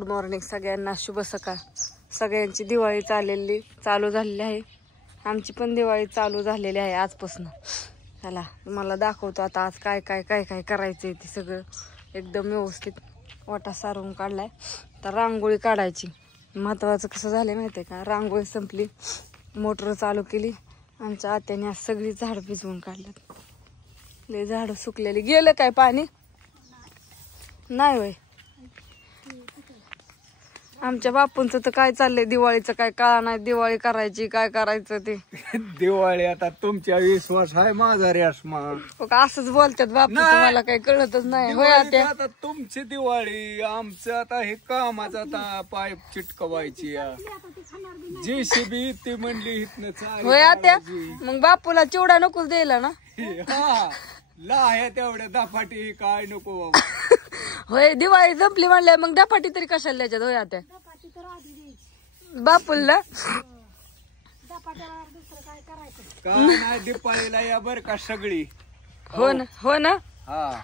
Good morning सगळ्यांना, शुभ सकाळ. सगळ्यांची दिवाळी चालू झालेली आहे. आमची पण दिवाळी चालू झालेली आहे आजपासून. चला तुम्हाला दाखवतो आता आज काय काय काय काय करायचंय ते सगळं एकदम व्यवस्थित वाटा सारून काढलाय. तर रांगोळी काढायची. महत्वाचं कसं झालं माहितीये का, रांगोळी संपली, मोटर चालू केली. आमच्या आत्याने आज सगळी झाडं भिजवून काढल्यात. लय झाडं सुकलेली. गेलं काय पाणी नाही होय. आमच्या बापूंचं तर काय चाललंय, दिवाळीचं काय कळा नाही. दिवाळी करायची काय करायचं ते. दिवाळी आता तुमच्या विश्वास आहे माझा रेशमा. असंच बोलतात बापू, तुम्हाला काही कळतच नाही होय. आता तुमची दिवाळी, आमचं आता हे कामाचं आता पाईप चिटकवायची. JCB ती म्हणली इथनं होय आत्या. मग बापूला चिवडा नकोच द्यायला ना. लाह्या तेवढ्या दफाटी काय नको बाबा. होय दिवाळी संपली म्हणल्या मग दपाटी तरी कशाला द्यायच्यात होय आत्या बापूला. काय नाही दिपाळीला या बर का सगळी. हो ना हो ना.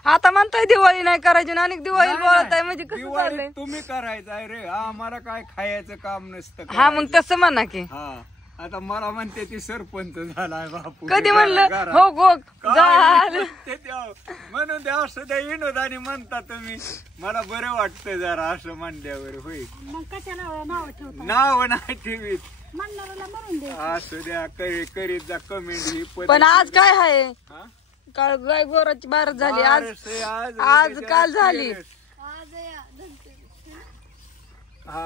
आता म्हणताय दिवाळी नाही करायची ना, आणि दिवाळी बोलताय म्हणजे कसं चाललंय. तुम्ही करायचं रे, आम्हाला काय खायचं काम नसतं. हा मग तसं म्हणा की. हा आता मला म्हणते ती सरपंच झालाय बापू. कधी म्हणलं हो गो झालं म्हणून ते असं त्या विनोदानी म्हणता तुम्ही. मला बरं वाटतं जरा असं म्हणल्यावर. होईल नाव नाही ठेवीत असं द्या करीत जा कमेंट ही. पण आज काय आहे, काल गाय गोराची बारस झाली. आज काल झाली,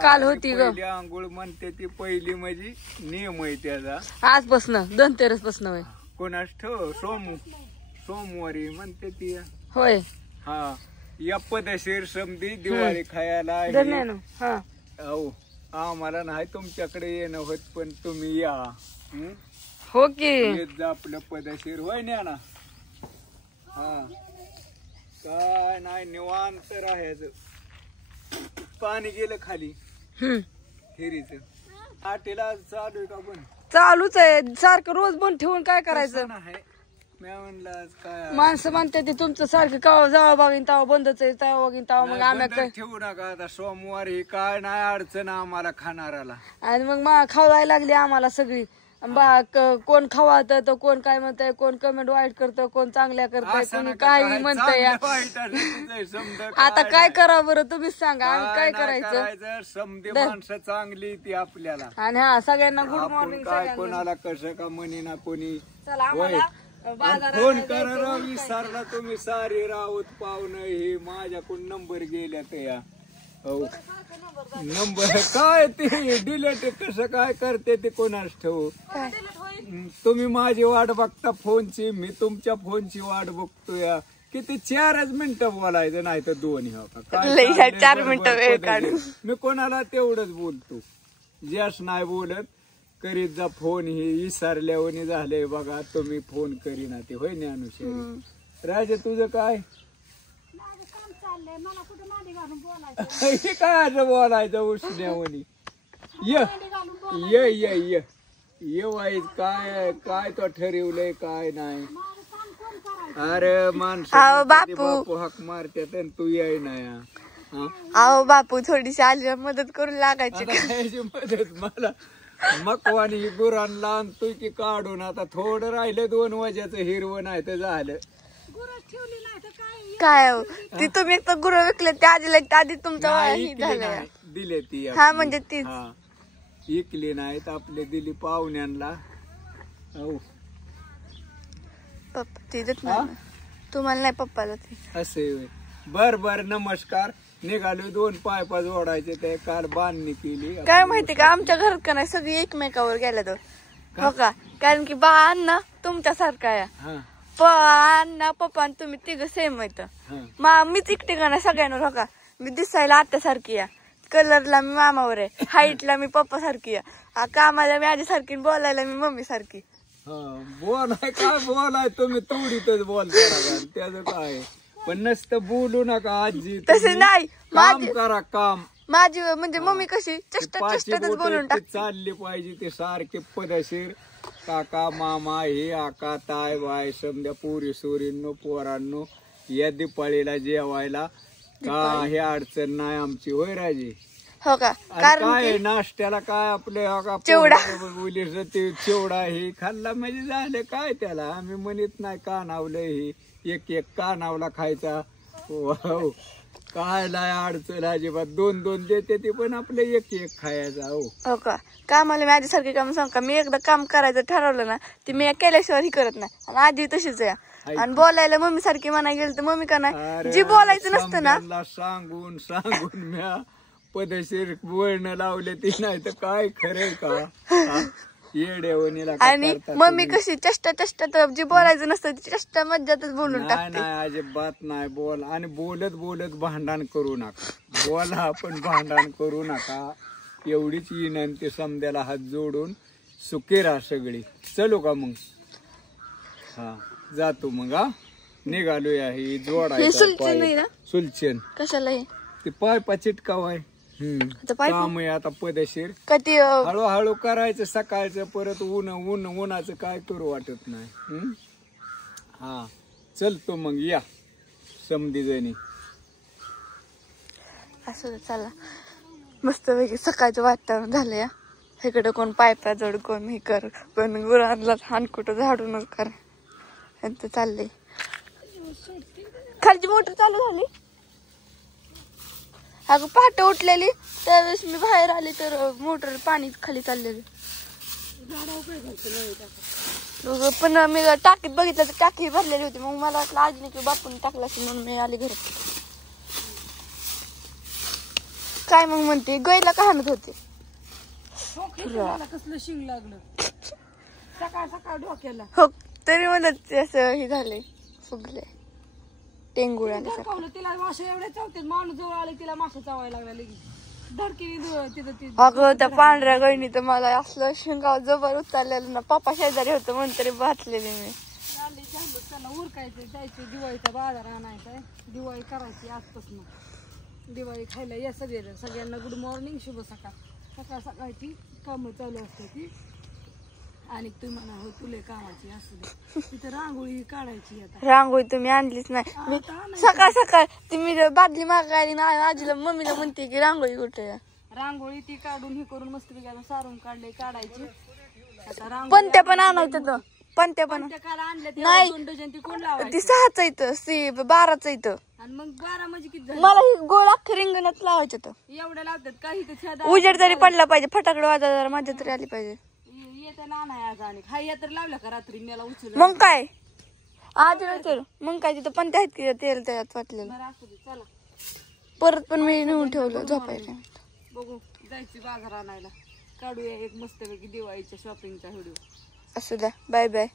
काल होती ग आंघोळ म्हणते ती पहिली म्हणजे नियम आहे त्याचा. आजपासून धनतेरस पासून होय. कोणाच ठेव सोमवारी म्हणते ती होय. हा या पदशीर समधी दिवाळी खायला. हो आम्हाला नाही तुमच्याकडे येणं होत, पण तुम्ही या. हो की आपलं पदशीर होय ना. हा काय नाही निवांत राहायचं. पाणी गेलं खाली हिरीच. आटीला चालू आहे का पण? चालूच आहे सारखं, रोज बंद ठेवून काय करायचं. मी म्हणलं काय माणसं म्हणते ते तुमचं सारखं कावा जावा बघीन तावा बंदच आहे, तावा बघीन तावा. मग आम्ही काय ठेवू नका आता. सोमवारी काय नाही अडचण आम्हाला खाणाराला. आणि मग खावायला लागली आम्हाला सगळी. कोण खवात तर कोण काय म्हणतंय, कोण कमेंट वाईट करतं, कोण चांगल्या करताय, कोणी काही म्हणतंय. आता काय करावं बरं तुम्हीच सांगा, आम्ही काय करायचं. समधी माणसं चांगली ती आपल्याला. आणि हा सगळ्यांना गुड मॉर्निंग. काय कोणाला कसं का म्हणे ना कोणी. चला फोन करा विसरला तुम्ही. सारी राऊत पाहुणं हे माझ्याकडून नंबर गेल्यात या. हो नंबर काय ते डिलेट कसं काय करते ते कोणाच ठेवू. तुम्ही माझी वाट बघता फोनची, मी तुमच्या फोनची वाट बघतो. या किती 4च मिनिटं बोलायचं, नाही तर 2. हो का 4 मिनिटं वेळ काढून मी कोणाला तेवढंच बोलतो. जस नाही बोलत. करीत जा फोन. ही विसरल्यावर झालंय बघा. तुम्ही फोन करीना ते होय ना अनुषा. राजा तुझं काय काय असं बोलायचं उष्ण्यावणी. ये वाईज काय काय तो ठरवलंय काय नाही. अरे माणसं बापू हाक मारतात आणि तू याय नाही. अहो बापू थोडीशी आली मदत करून लागायची. मदत मला मकवानी गुरांना आणतोय की काढून. आता थोडं राहिलं 2 वाजाचं हिरवं नाही तर झालं. काय ती तुम्ही एक तर गुरु विकले त्या आधी तुमच्या दिले ती. हा म्हणजे ती विकली नाहीत आपले, दिली पाहुण्यांना. हो पप्पा ती देत नाही तुम्हाला नाही पप्पाला ते असे. बर नमस्कार. निघालो 2 पायपा जोडायचे ते काल बांधणी केली. काय माहिती का आमच्या घरात का नाही सगळी एकमेकावर गेल्या तो. हो का, कारण की बा अण्णा तुमच्यासारखा आहे. अण्णा पप्पा आणि तुम्ही तिघ सेम येत. मीच एकटी का नाही सगळ्यांवर. हो का, मी दिसायला आत्यासारखी या, कलरला मी मामावर आहे, हाईटला मी पप्पा सारखी या, कामाला मी आजी सारखी, बोलायला मी मम्मी सारखी. बोलाय काय बोलाय तुम्ही तोडीतच बोलता. त्याचं काय पण नसतं बोलू नका आजी. तसे नाही काम करा काम. माझी म्हणजे मम्मी कशी चेष्टाच बोलून टाकते. चालली पाहिजे ते सारखे पदशीर. काका मामा हे आका ताय बाय समजा पोरी सोरींनो पोरांनो या दिपाळीला जेवायला काही अडचण नाही आमची होय राजे. हो का, आणि कारण काय की नाश्त्याला काय आपले चिवडा. बोलीस ते चिवडा हे खाल्ला म्हणजे झालं काय त्याला. आम्ही म्हणत नाही कानावलं हे एक एक कानावला खायचा. वाव, काय लाय अडचण अजिबात. 2-2 देते ते पण आपलं एक एक खायचा. हो का, कामाला मी आजीसारखी काम सांग का, मी एकदा काम करायचं ठरवलं ना ते मी केल्याशिवाय ही करत नाही. आणि आजी तशीच आहे. आणि बोलायला मम्मी सारखी म्हणा गेलं तर मम्मी का नाही, जी बोलायचं नसतं ना समजायला सांगून सांगून म्या पदशीर वळण लावले ती, नाही तर काय खरंय का हा? येड्यावणीला का आणि करता मम्मी तुम्ही? कशी चेष्टा जी बोलायचं नसतं ती चेष्टा मज्जातच बोलून नाही टाकते. नाही अजिबात नाही. बोल आणि बोलत बोलत भांडण करू नका. बोला पण भांडण करू नका. एवढीच विनंती समद्याला हात जोडून. सुखी राहा सगळी. चलो का मग? हा जातो मग. हा निघालोया. ही हे जोडायचं सुलचन नाही ना, सुलचन कशाला हे ते पाय चिटकावाय. आता पाय काम आहे आता पदेशीर. का ती हळूहळू करायचं सकाळचं. परत उन्हाचं काय करू वाटत नाही. हा चलतो मग या समधी जणी. असं चला, मस्त पैकी सकाळचं वातावरण झालं या. इकडे कोण पायपा जोड, कोण हे कर, कोण गुरांना हान कुठं झाडूनच कर. यांचं चाललंय. खालची मोटर चालू झाली. अगं पहाटे उठलेली त्यावेळेस मी बाहेर आली तर मोटर पाणी खाली चाललेली. पण मी टाकीत बघितलं तर टाकी भरलेली होती. मग मला वाटलं आजीने किंवा बापून टाकला असेल म्हणून मी आली घरात. काय मग म्हणते, गैला का हाणत होते? कसलं शिंग लागलं सकाळ सकाळ डोक्याला. हो, तरी मला असं हे झालंय, फुगले टेंगुळ आल्यासारखं. तिला मासे एवढे चावते, माणूस जवळ आले तिला मासे चावायला लागला लगेच धडकी तिथं ती. अगं त्या पांढऱ्या गळणी तर मला असलं शिंगाव जबर उचललेलं ना. पप्पा शेजारी होतं म्हणून तरी भातलेली मी. चालली चाललो, त्याला उरकायचं, जायचं दिवाळीचा बाजार आणायचा. दिवाळी करायची आजपासून. दिवाळी खायला या सगळ्यांना गुड मॉर्निंग, शुभ सकाळ. सकाळ सकाळची कामं चालू असते ती. आणि तुम्ही म्हणा हो तुले कामाची असते तिथं रांगोळी काढायची. आता रांगोळी तुम्ही आणलीच नाही. मी सकाळ सकाळ तुम्ही बादली मागायली ना, आजीला मम्मीला म्हणते की रांगोळी कुठे. रांगोळी ती काढून हे करून मस्त आता सारून काढले काढायची. आता रांगोळी पण ते पण आणायचं तर, पण ते पण काल आणल्या नाही. 2 डझन ती कोण लावायची. ती 6च इथं, 12च इथं. आणि मग 12 म्हणजे किती झालं? मला ही गोळ अख्खी रिंगणात लावायचं तर. एवढ्या लावतात काही तर उजेड तरी पडला पाहिजे, फटाकडे वाजायला माझ्या तरी आली पाहिजे. येते ना नाही आज. आणि हाय तर लावल्या का रात्री मला उचल. मग काय आज तर मग काय तिथं पण आहेत की तेल त्याच्यात वाटलेलं. बरं असू दे, चला परत पण मी नेऊन ठेवलं झोपायला. बघू जायची बाजार आणायला. काढूया एक मस्तपैकी दिवाळीच्या शॉपिंगचा व्हिडिओ. असू द्या, बाय बाय.